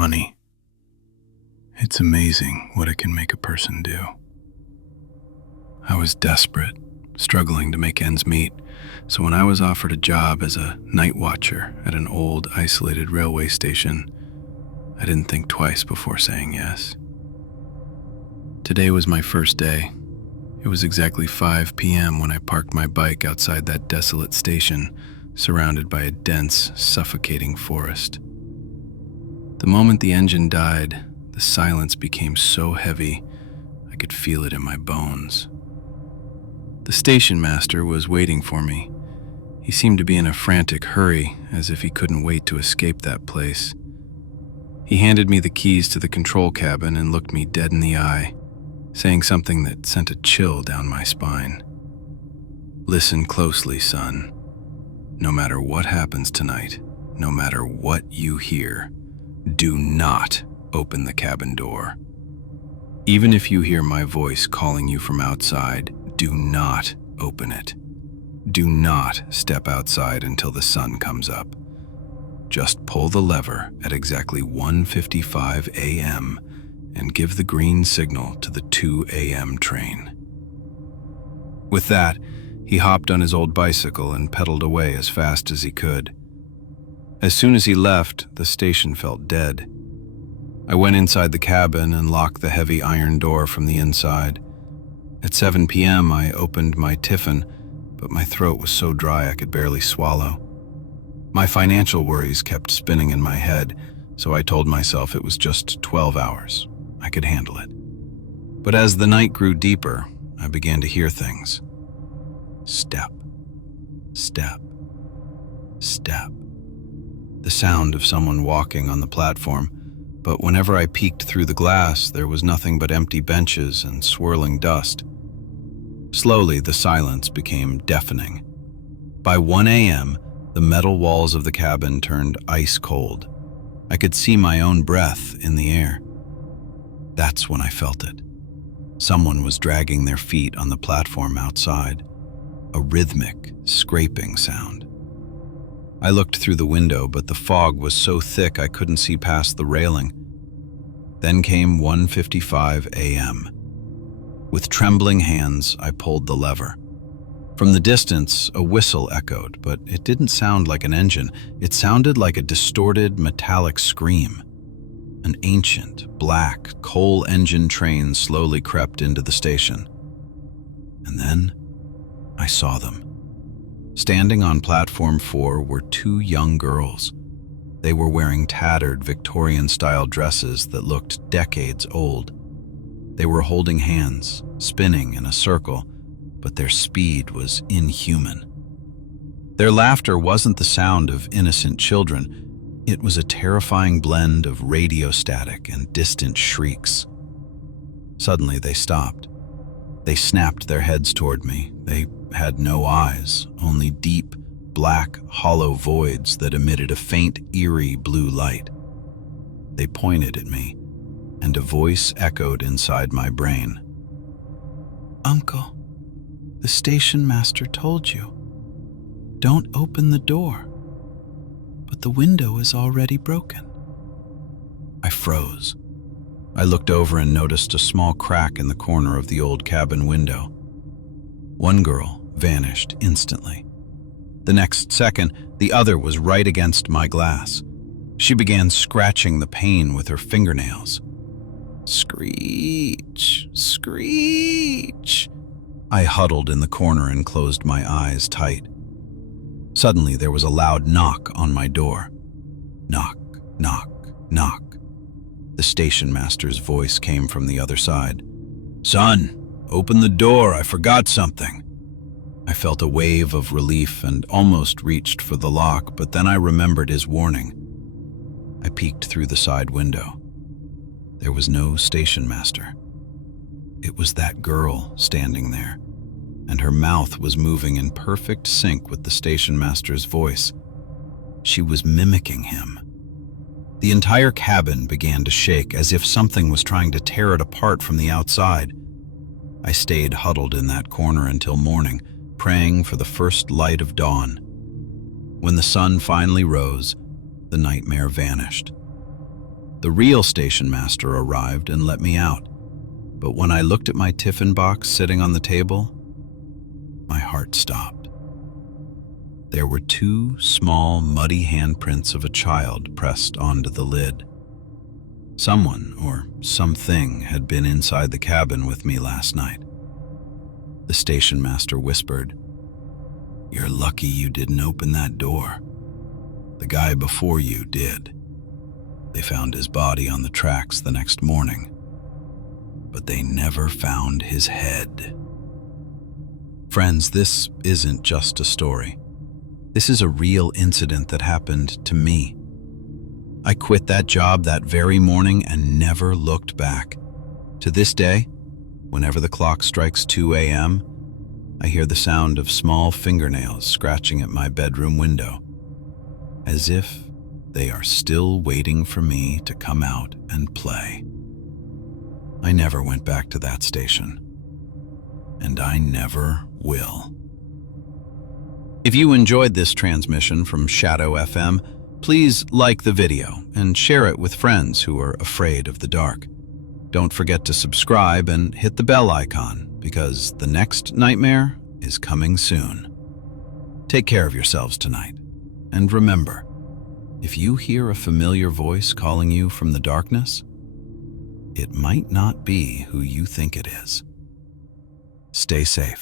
Money. It's amazing what it can make a person do. I was desperate, struggling to make ends meet, so when I was offered a job as a night watcher at an old, isolated railway station, I didn't think twice before saying yes. Today was my first day. It was exactly 5 p.m. when I parked my bike outside that desolate station, surrounded by a dense, suffocating forest. The moment the engine died, the silence became so heavy, I could feel it in my bones. The station master was waiting for me. He seemed to be in a frantic hurry, as if he couldn't wait to escape that place. He handed me the keys to the control cabin and looked me dead in the eye, saying something that sent a chill down my spine. "Listen closely, son. No matter what happens tonight, no matter what you hear, do not open the cabin door. Even if you hear my voice calling you from outside, do not open it. Do not step outside until the sun comes up. Just pull the lever at exactly 1:55 a.m. and give the green signal to the 2 a.m. train." With that, he hopped on his old bicycle and pedaled away as fast as he could. As soon as he left, the station felt dead. I went inside the cabin and locked the heavy iron door from the inside. At 7 p.m., I opened my tiffin, but my throat was so dry I could barely swallow. My financial worries kept spinning in my head, so I told myself it was just 12 hours. I could handle it. But as the night grew deeper, I began to hear things. Step, step, step. The sound of someone walking on the platform, but whenever I peeked through the glass, there was nothing but empty benches and swirling dust. Slowly, the silence became deafening. By 1 a.m., the metal walls of the cabin turned ice cold. I could see my own breath in the air. That's when I felt it. Someone was dragging their feet on the platform outside, a rhythmic, scraping sound. I looked through the window, but the fog was so thick I couldn't see past the railing. Then came 1:55 a.m. With trembling hands, I pulled the lever. From the distance, a whistle echoed, but it didn't sound like an engine. It sounded like a distorted, metallic scream. An ancient, black, coal engine train slowly crept into the station. And then I saw them. Standing on platform 4 were 2 young girls. They were wearing tattered Victorian-style dresses that looked decades old. They were holding hands, spinning in a circle, but their speed was inhuman. Their laughter wasn't the sound of innocent children. It was a terrifying blend of radio static and distant shrieks. Suddenly they stopped. They snapped their heads toward me. They had no eyes, only deep, black, hollow voids that emitted a faint, eerie blue light. They pointed at me, and a voice echoed inside my brain. "Uncle, the station master told you. Don't open the door. But the window is already broken." I froze. I looked over and noticed a small crack in the corner of the old cabin window. One girl vanished instantly. The next second, the other was right against my glass. She began scratching the pane with her fingernails. Screech, screech. I huddled in the corner and closed my eyes tight. Suddenly, there was a loud knock on my door. Knock, knock, knock. The station master's voice came from the other side. "Son, open the door, I forgot something." I felt a wave of relief and almost reached for the lock, but then I remembered his warning. I peeked through the side window. There was no station master. It was that girl standing there, and her mouth was moving in perfect sync with the station master's voice. She was mimicking him. The entire cabin began to shake as if something was trying to tear it apart from the outside. I stayed huddled in that corner until morning, praying for the first light of dawn. When the sun finally rose, the nightmare vanished. The real station master arrived and let me out. But when I looked at my tiffin box sitting on the table, my heart stopped. There were 2 small, muddy handprints of a child pressed onto the lid. Someone or something had been inside the cabin with me last night. The station master whispered, "You're lucky you didn't open that door. The guy before you did. They found his body on the tracks the next morning, but they never found his head." Friends, this isn't just a story. This is a real incident that happened to me. I quit that job that very morning and never looked back. To this day, whenever the clock strikes 2 a.m., I hear the sound of small fingernails scratching at my bedroom window, as if they are still waiting for me to come out and play. I never went back to that station, and I never will. If you enjoyed this transmission from Shadow FM, please like the video and share it with friends who are afraid of the dark. Don't forget to subscribe and hit the bell icon, because the next nightmare is coming soon. Take care of yourselves tonight. And remember, if you hear a familiar voice calling you from the darkness, it might not be who you think it is. Stay safe.